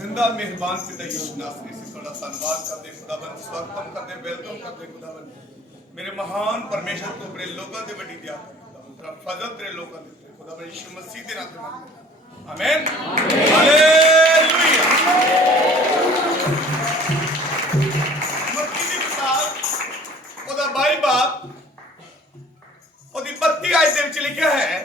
ਜ਼ਿੰਦਾ ਮਿਹਰਬਾਨ ਪਿਤਾ ਯਿਸੂ ਨਾਸਰੀ ਸੇ ਤੁਹਾਡਾ ਧੰਨਵਾਦ ਕਰਦੇ ਖੁਦਾਵੰਦ ਸਵਾਗਤਮ ਕਰਦੇ ਵੈਲਕਮ ਕਰਦੇ ਖੁਦਾਵੰਦ, ਮੇਰੇ ਮਹਾਨ ਪਰਮੇਸ਼ਰ ਤੋਂ ਬੜੇ ਲੋਕਾਂ ਤੇ ਵੱਡੀ ਦਿਆ ਖੁਦਾਵੰਦ, ਤੇਰਾ ਫਜ਼ਲ ਤੇਰੇ ਲੋਕਾਂ ਦੇ ਉੱਤੇ। ਖੁਦਾਵੰਦ ਯਿਸੂ ਮਸੀਹ ਦੇ ਨਾਮ ਤੇ ਮੰਗਦੇ ਆਮੇਨ ਹਾਲੇਲੂਇਆ ਮੱਤੀ ਦੀ ਕਿਤਾਬ ਉਹਦਾ ਬਾਈ ਬਾਪ, ਉਹਦੀ 32 ਆਇਤ ਦੇ ਵਿੱਚ ਲਿਖਿਆ ਹੈ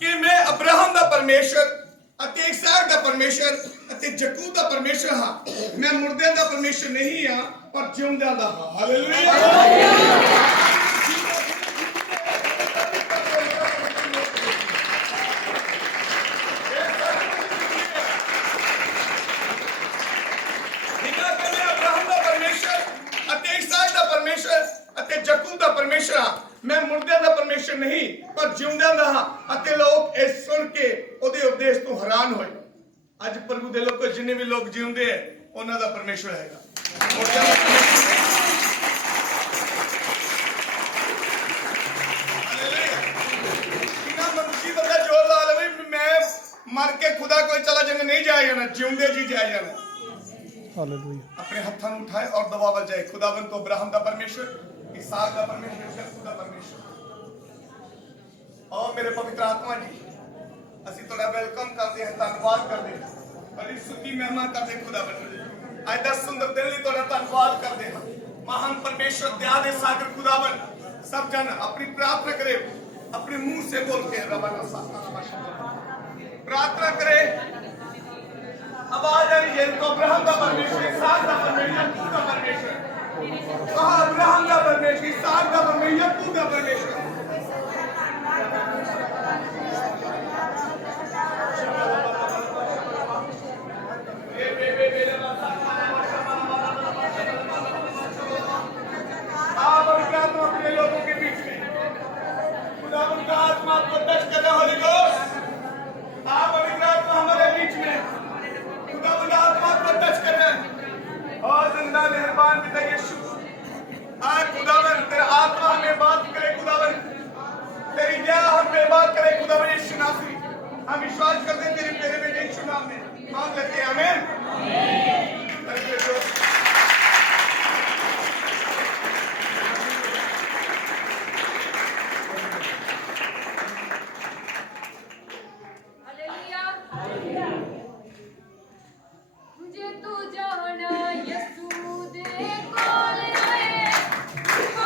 ਕਿ ਮੈਂ ਅਬਰਾਹਮ ਦਾ ਪਰਮੇਸ਼ਰ ਅਤੇ ਇੱਕ ਸਾਹਿਬ ਦਾ ਪਰਮੇਸ਼ਰ ਅਤੇ ਜੱਕੂ ਦਾ ਪਰਮੇਸ਼ਰ ਹਾਂ। ਮੈਂ ਮੁਰਦਿਆਂ ਦਾ ਪਰਮੇਸ਼ਰ ਨਹੀਂ ਹਾਂ, ਪਰ ਜਿਉਂਦਿਆਂ ਦਾ ਹਾਂ। ਹਾਲੇਲੂਇਆ ਨਿਕਲ ਕੇ ਮੈਂ ਅਬਰਾਹਮ ਦਾ ਪਰਮੇਸ਼ਰ ਅਤੇ ਇਸਹਾਕ ਦਾ ਪਰਮੇਸ਼ਰ ਅਤੇ ਯਾਕੂਬ ਦਾ ਪਰਮੇਸ਼ਰ ਹਾਂ ਮੈਂ ਮੁਰਦਿਆਂ ਦਾ ਪਰਮੇਸ਼ਰ ਨਹੀਂ ਪਰ ਜਿਉਂਦਿਆਂ ਦਾ ਹਾਂ। ਅਤੇ ਲੋਕ ਇਹ ਸੁਣ ਕੇ ਉਹਦੇ ਉਪਦੇਸ਼ ਤੋਂ ਹੈਰਾਨ ਹੋਏ। ਅੱਜ ਪ੍ਰਭੂ ਦੇ ਲੋਕੋ ਜਿੰਨੇ ਵੀ ਲੋਕ ਜਿਉਂਦੇ ਐ ਉਹਨਾਂ ਦਾ ਪਰਮੇਸ਼ਰ ਹੈਗਾ। ਮਰ ਕੇ ਖੁਦਾ ਕੋਈ ਚਲਾ ਜੰਗ ਨਹੀਂ ਜਾਇਆ ਜਾਣਾ ਜਿਉਂਦੇ ਜੀ ਜਾਇਆ ਜਾਣਾ। ਹਾਲੇਲੂਇਆ ਆਪਣੇ ਹੱਥਾਂ ਨੂੰ ਉਠਾਏ ਔਰ ਦਬਾਵਲ ਜਾਏ। ਖੁਦਾਵੰਦ ਤੋਂ ਅਬਰਾਹਮ ਦਾ ਪਰਮੇਸ਼ਰ ਇਸਾਕ ਦਾ ਪਰਮੇਸ਼ਰ ਯਾਕੂਬ ਦਾ ਪਰਮੇਸ਼ਰ और मेरे पवित्र आत्मा जी ਅਸੀਂ ਤੁਹਾਡਾ ਵੈਲਕਮ ਕਰਦੇ ਹਾਂ ਧੰਨਵਾਦ ਕਰਦੇ ਹਾਂ ਬੜੀ ਸੁੱਤੀ ਮਹਿਮਾ ਕਰਦੇ ਹਾਂ ਖੁਦਾਵੰ ਅੱਜ ਦਾ ਸੁੰਦਰ ਦਿਨ ਲਈ ਤੁਹਾਡਾ ਧੰਨਵਾਦ ਕਰਦੇ ਹਾਂ ਮਹਾਨ ਪਰਮੇਸ਼ਰ ਦਇਆ ਦੇ ਸਾਗਰ ਖੁਦਾਵੰ ਸਭ ਜਨ ਆਪਣੀ ਪ੍ਰਾਰਥਨਾ ਕਰੇ ਆਪਣੇ ਮੂੰਹ से बोल के रबाना साता प्रार्थना करे आवाज आ रही है इनको अब्राहम का परमेश्वर इसहाक का परमेश्वर आत्मा टच करना होली गोस्ट आप पवित्र आत्मा हमारे बीच में। खुदा उनका आत्मा आपको टच करना है। और ज़िंदा, मेहरबान, पिता आज खुदावन, तेरा आत्मा हमें बात करे, खुदावन। तेरी हम बात करे, खुदावन हम विश्वास करते हैं तेरे मेरे बेटे यीशु में। मांग लेते हैं आमीन।